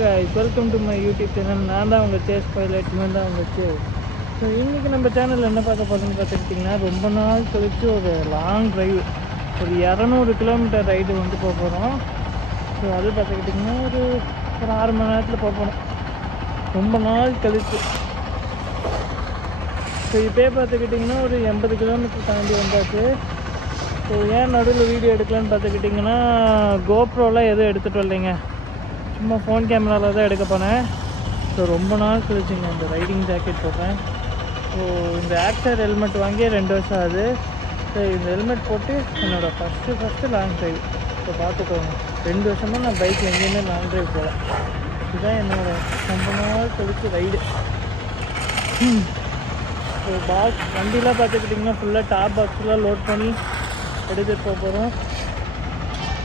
guys, welcome to my YouTube channel. நான் தான் உங்கள் சேஸ் பைலட், நான் தான் உங்கள் சேஸ். ஸோ இன்றைக்கி நம்ம சேனலில் என்ன பார்க்க போகிறோம்னு பார்த்துக்கிட்டிங்கன்னா, ரொம்ப நாள் கழித்து ஒரு லாங் ட்ரைவ், ஒரு 200 கிலோமீட்டர் ரைடு வந்து போக போகிறோம். ஸோ அது பார்த்துக்கிட்டிங்கன்னா ஒரு 6 மணி நேரத்தில் போக போகிறோம், ரொம்ப நாள் கழித்து. ஸோ இப்போயே பார்த்துக்கிட்டிங்கன்னா ஒரு 80 கிலோமீட்டர் தாண்டி வந்தாச்சு. ஸோ ஏன் நடுவில் வீடியோ எடுக்கலான்னு பார்த்துக்கிட்டிங்கன்னா, கோப்ரோலாம் எதுவும் எடுத்துகிட்டு வரலைங்க, சும்மா ஃபோன் கேமராவில் தான் எடுக்க போனேன். ஸோ ரொம்ப நாள் கழிச்சுங்க இந்த ரைடிங் ஜாக்கெட் போட்டேன். ஸோ இந்த ஆக்டர் ஹெல்மெட் வாங்கி 2 வருஷம் ஆகுது. ஸோ இந்த ஹெல்மெட் போட்டு என்னோடய ஃபஸ்ட்டு லாங் ட்ரைவ். ஸோ பார்த்துக்கோங்க, 2 வருஷமாக நான் பைக்கில் எங்கேயுமே லாங் ட்ரைவ் போகல. இதுதான் என்னோடய ரொம்ப நாள் கழிச்சு ரைடு. ஸோ பாக்ஸ் வண்டிலாம் பார்த்துக்கிட்டிங்கன்னா ஃபுல்லாக டாப் பாக்ஸ்லாம் லோட் பண்ணி எடுத்துகிட்டு போக போகிறோம்.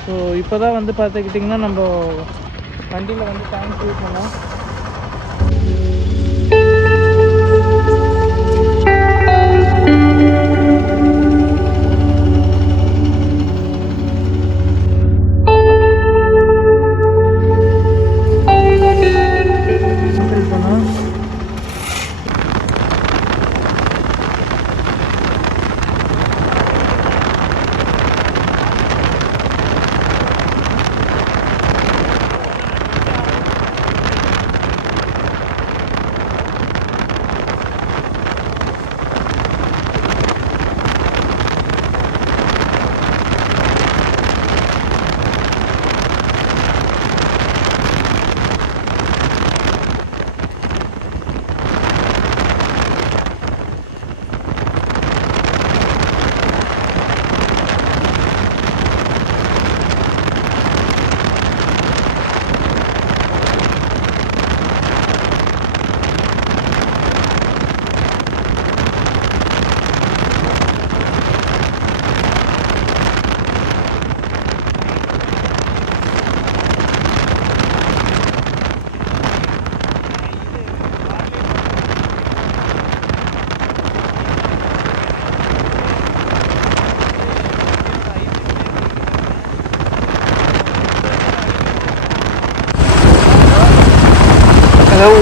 ஸோ இப்போ தான் வந்து பார்த்துக்கிட்டிங்கன்னா நம்ம வண்டியில் வந்து டேங்க் ஃபில் பண்ணோம்.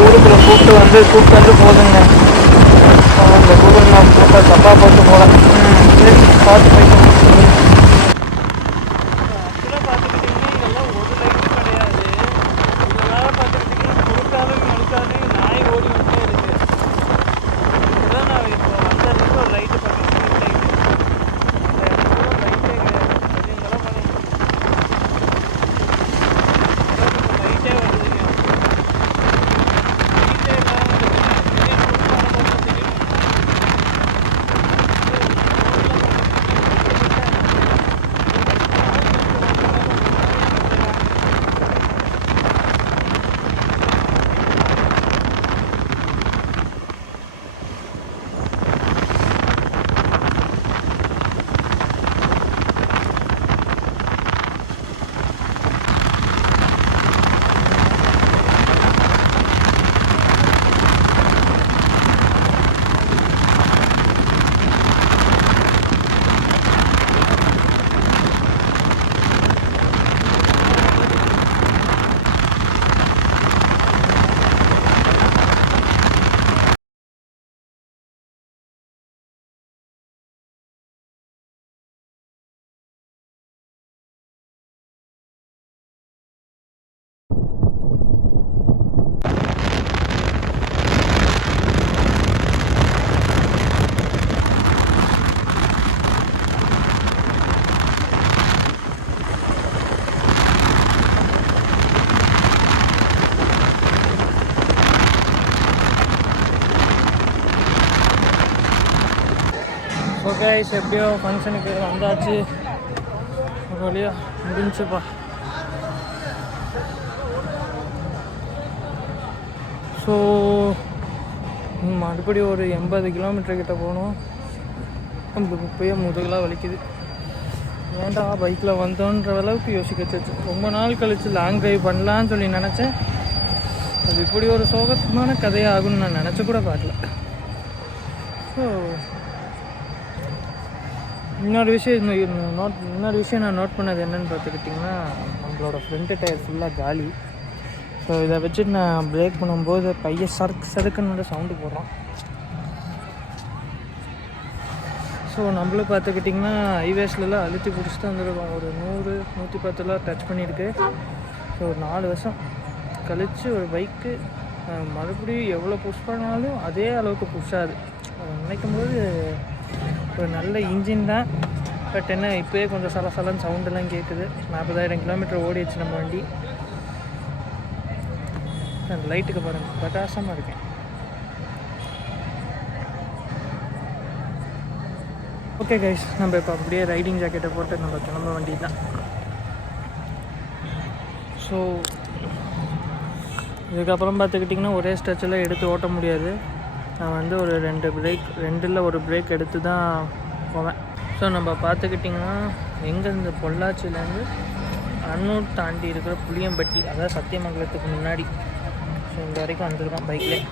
ஊருக்குள்ளே கூப்பிட்டு வந்து போதுங்க. இந்த கூகுள் மேப் போட்டோ தப்பாக போட்டு போகல. பார்த்து போயிட்டு ஆக்சுவலாக பார்த்துக்கிட்டிங்கன்னா இதெல்லாம் ஒரு லைட்டு கிடையாது. இதெல்லாம் பார்த்துக்கிட்டிங்கன்னா குறுக்காலும் நடுக்காலும் நாய் ஓடி வந்துட்டே இருக்குது. இதுதான் நான் இப்போ வந்ததுக்கு ஒரு லைட்டு பார்த்துக்கிட்டு லைட்டு லைட்டே கிடையாது. இதெல்லாம் பாருங்க, லைட்டே வருதுங்க. ஓகே, எப்படியோ ஃபங்க்ஷனுக்கு வந்தாச்சு, ஒரு வழியாக முடிஞ்சுப்பா. ஸோ மறுபடியும் ஒரு 80 கிலோமீட்டர் கிட்ட போகணும். நம்மளுக்கு இப்போயே முதுகெலாம் வலிக்குது. ஏன்டா பைக்கில் வந்தோன்ற அளவுக்கு யோசிக்க வச்சு, ரொம்ப நாள் கழித்து லாங் ட்ரைவ் பண்ணலான்னு சொல்லி நினச்சேன். அது இப்படி ஒரு சோகமான கதையாகும்னு நான் நினச்சி கூட பார்க்கல. ஸோ இன்னொரு விஷயம் நான் நோட் பண்ணது என்னென்னு பார்த்துக்கிட்டிங்கன்னா, நம்மளோட ஃப்ரண்ட்டு டயர் ஃபுல்லாக காலி. ஸோ இதை வச்சுட்டு நான் பிரேக் பண்ணும்போது பையன் சறுக்குன்னு சவுண்டு போடுறான். ஸோ நம்மளும் பார்த்துக்கிட்டிங்கன்னா ஹைவேஸ்லலாம் அழுத்தி பிடிச்சிட்டு வந்துருக்கோம். ஒரு 100-110 டச் பண்ணியிருக்கு. ஸோ 4 வருஷம் கழித்து ஒரு பைக்கு மறுபடியும் எவ்வளோ புஷ் பண்ணாலும் அதே அளவுக்கு புஷாது. நினைக்கும் போது ஒரு நல்ல இன்ஜின் தான். பட் என்ன இப்போயே கொஞ்சம் சலசலன்னு சவுண்டெல்லாம் கேட்குது. 40,000 கிலோமீட்டர் ஓடிடுச்சு நம்ம வண்டி. லைட்டுக்கு பாருங்கள், பிரகாசமாக இருக்கேன். ஓகே கைஸ், நம்ம இப்போ அப்படியே ரைடிங் ஜாக்கெட்டை போட்டு நம்ம கிளம்ப வண்டி தான். ஸோ இதுக்கப்புறம் பார்த்துக்கிட்டிங்கன்னா ஒரே ஸ்ட்ரெச்சில் எடுத்து ஓட்ட முடியாது. நான் வந்து ஒரு 2 பிரேக் எடுத்து தான் போவேன். ஸோ நம்ம பார்த்துக்கிட்டிங்கன்னா எங்கேருந்து பொள்ளாச்சியிலேருந்து அன்னூர் தாண்டி இருக்கிற புளியம்பட்டி, அதாவது சத்தியமங்கலத்துக்கு முன்னாடி. ஸோ இந்த வரைக்கும் வந்திருக்கோம் பைக்கில்.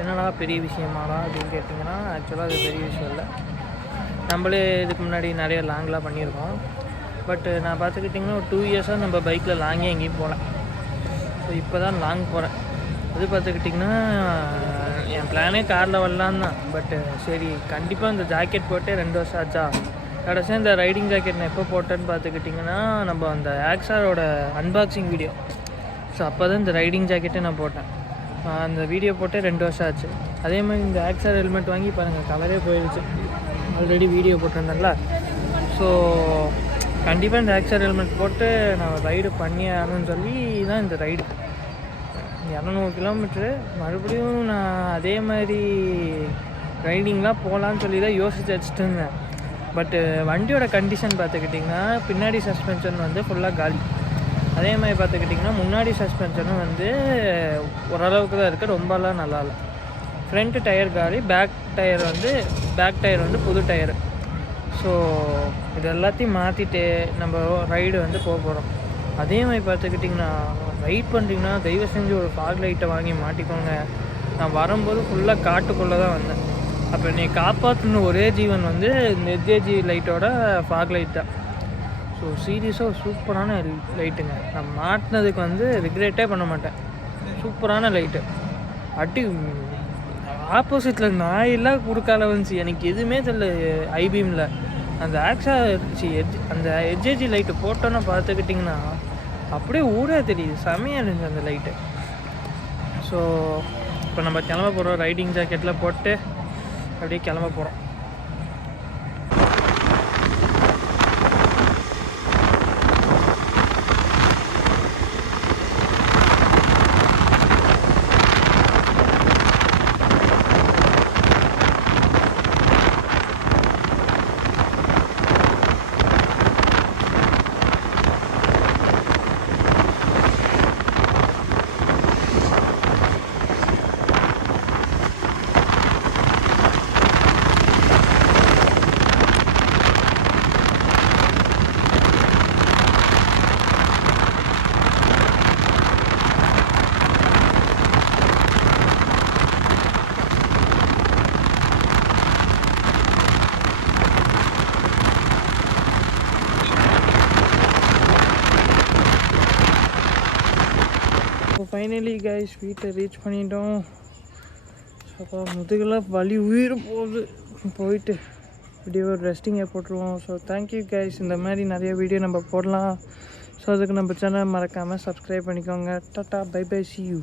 என்னடா பெரிய விஷயமாடா அப்படின்னு கேட்டிங்கன்னா ஆக்சுவலாக அது பெரிய விஷயம் இல்லை. நம்மளே இதுக்கு முன்னாடி நிறைய லாங்லாம் பண்ணியிருக்கோம். பட் நான் பார்த்துக்கிட்டிங்கன்னா ஒரு 2 இயர்ஸாக நம்ம பைக்கில் லாங்கே எங்கேயும் போகல. ஸோ இப்போ தான் லாங் போகிறேன். அது பார்த்துக்கிட்டிங்கன்னா என் பிளானே காரில் வரலான்னு தான். பட்டு சரி கண்டிப்பாக இந்த ஜாக்கெட் போட்டு 2 வருஷம் ஆச்சா. கடைசியாக இந்த ரைடிங் ஜாக்கெட் நான் எப்போ போட்டேன்னு பார்த்துக்கிட்டிங்கன்னா நம்ம அந்த ஆக்ஸாரோட அன்பாக்சிங் வீடியோ. ஸோ அப்போ தான் இந்த ரைடிங் ஜாக்கெட்டே நான் போட்டேன். அந்த வீடியோ போட்டே 2 வருஷம் ஆச்சு. அதே மாதிரி இந்த ஆக்ஸார் ஹெல்மெட் வாங்கி பாருங்கள், கலரே போயிடுச்சு. Already video போட்டிருந்தேன்ல. ஸோ கண்டிப்பாக இந்த ஆக்ஸார் ஹெல்மெட் போட்டு நான் ரைடு பண்ணி ஆகணும்னு சொல்லி தான் இந்த ரைடு. 200 கிலோமீட்ரு மறுபடியும் நான் அதே மாதிரி ரைடிங்லாம் போகலான்னு சொல்லி தான் யோசிச்சு வச்சுட்டு இருந்தேன். பட்டு வண்டியோட கண்டிஷன் பார்த்துக்கிட்டிங்கன்னா பின்னாடி சஸ்பென்ஷன் வந்து ஃபுல்லாக காலி. அதே மாதிரி பார்த்துக்கிட்டிங்கன்னா முன்னாடி சஸ்பென்ஷனும் வந்து ஓரளவுக்கு தான் இருக்குது, ரொம்பலாம் நல்லா இல்லை. ஃப்ரண்ட் டயர் காலி, பேக் டயர் வந்து புது டயரு. ஸோ இது எல்லாத்தையும் மாற்றிட்டு நம்ம ரைடு வந்து போக போகிறோம். அதே மாதிரி பார்த்துக்கிட்டிங்கன்னா ரைட் பண்ணுறீங்கன்னா தயவு செஞ்சு ஒரு ஃபாக் லைட்டை வாங்கி மாட்டிக்கோங்க. நான் வரும்போது ஃபுல்லாக காட்டுக்குள்ளே தான் வந்தேன். அப்போ நீ காப்பாற்றின ஒரே ஜீவன் வந்து இந்த எஜ்ஜேஜி லைட்டோட ஃபாக் லைட் தான். ஸோ சீரியஸாக ஒரு சூப்பரான லைட்டுங்க. நான் மாட்டினதுக்கு வந்து ரிக்ரெட்டே பண்ண மாட்டேன். சூப்பரான லைட்டு. ஆப்போசிட்டில் நாயெல்லாம் குறுக்கால வந்துச்சு. எனக்கு எதுவுமே தெரியல. ஐபீமில் அந்த அந்த எஜ்ஜேஜி லைட்டு போட்டோன்னா பார்த்துக்கிட்டிங்கன்னா அப்படியே ஊரே தெரியுது. செம்மையாக இருந்துச்சு அந்த லைட்டு. ஸோ இப்போ நம்ம கிளம்ப போகிறோம். ரைடிங் ஜாக்கெட்டில் போட்டு அப்படியே கிளம்ப போகிறோம். ஃபைனலி கைஸ் வீட்டை ரீச் பண்ணிட்டோம். அப்போ முதுகெல்லாம் வலி உயிர் போயிட்டு இப்படியே ஒரு ரெஸ்டிங்கை போட்டுருவோம். So thank you guys. இந்த மாதிரி நிறைய வீடியோ நம்ம போடலாம். ஸோ அதுக்கு நம்ம சேனல் மறக்காமல் சப்ஸ்கிரைப் பண்ணிக்கோங்க. டாட்டா, பை பை, see you.